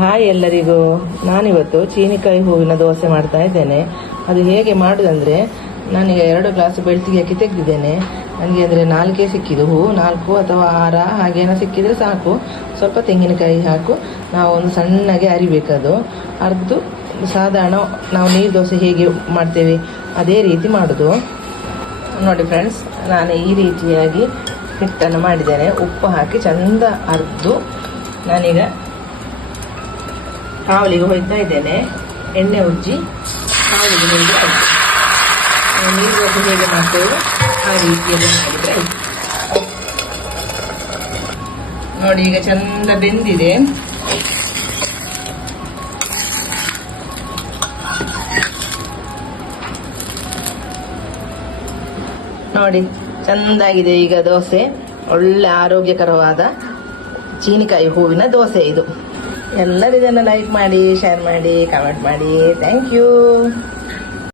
Hi ಎಲ್ಲರಿಗೂ. ನಾನಿವತ್ತು ಚೀನಿಕಾಯಿ ಹೂವಿನ ದೋಸೆ ಮಾಡ್ತಾ ಇದ್ದೇನೆ. ಅದು ಹೇಗೆ ಮಾಡುದಂದ್ರೆ, ನಾನೀಗ 2 ಗ್ಲಾಸ್ ಬೆಳ್ತಿಗೆ ಅಕ್ಕಿ ತೆಗೆದಿದ್ದೇನೆ. ನನಗೆ ಅಂದರೆ 4 ಸಿಕ್ಕಿದ್ದು ಹೂವು, 4 ಅಥವಾ 6 ಹಾಗೇನೋ ಸಿಕ್ಕಿದ್ರೆ ಸಾಕು. ಸ್ವಲ್ಪ ತೆಂಗಿನಕಾಯಿ ಹಾಕು, ನಾವು ಒಂದು ಸಣ್ಣಗೆ ಅರಿಬೇಕದು. ಅರ್ದು ಸಾಧಾರಣ ನಾವು ನೀರು ದೋಸೆ ಹೇಗೆ ಮಾಡ್ತೇವೆ ಅದೇ ರೀತಿ ಮಾಡೋದು. ನೋಡಿ ಫ್ರೆಂಡ್ಸ್, ನಾನು ಈ ರೀತಿಯಾಗಿ ಹಿಟ್ಟನ್ನು ಮಾಡಿದ್ದೇನೆ. ಉಪ್ಪು ಹಾಕಿ ಚಂದ ಅರ್ದು ನಾನೀಗ ಕಾವಲಿಗೆ ಹೋಯ್ತಾ ಇದ್ದೇನೆ. ಎಣ್ಣೆ ಉಜ್ಜಿ ಕಾವಲಿಗೆ ಹೋಗಿ ಆಯ್ತು. ನೀರು ದೋಸೆ ಹೇಗೆ ಮಾಡ್ತೇವೆ ಆ ರೀತಿಯಲ್ಲಿ ಮಾಡಿದ್ರೆ ಆಯ್ತು. ನೋಡಿ, ಈಗ ಚಂದ ಬೆಂದಿದೆ. ನೋಡಿ, ಚಂದಾಗಿದೆ ಈಗ ದೋಸೆ. ಒಳ್ಳೆ ಆರೋಗ್ಯಕರವಾದ ಚೀನಿಕಾಯಿ ಹೂವಿನ ದೋಸೆ ಇದು. ಎಲ್ಲರೂ ಇದನ್ನು ಲೈಕ್ ಮಾಡಿ, ಶೇರ್ ಮಾಡಿ, ಕಮೆಂಟ್ ಮಾಡಿ. Thank you.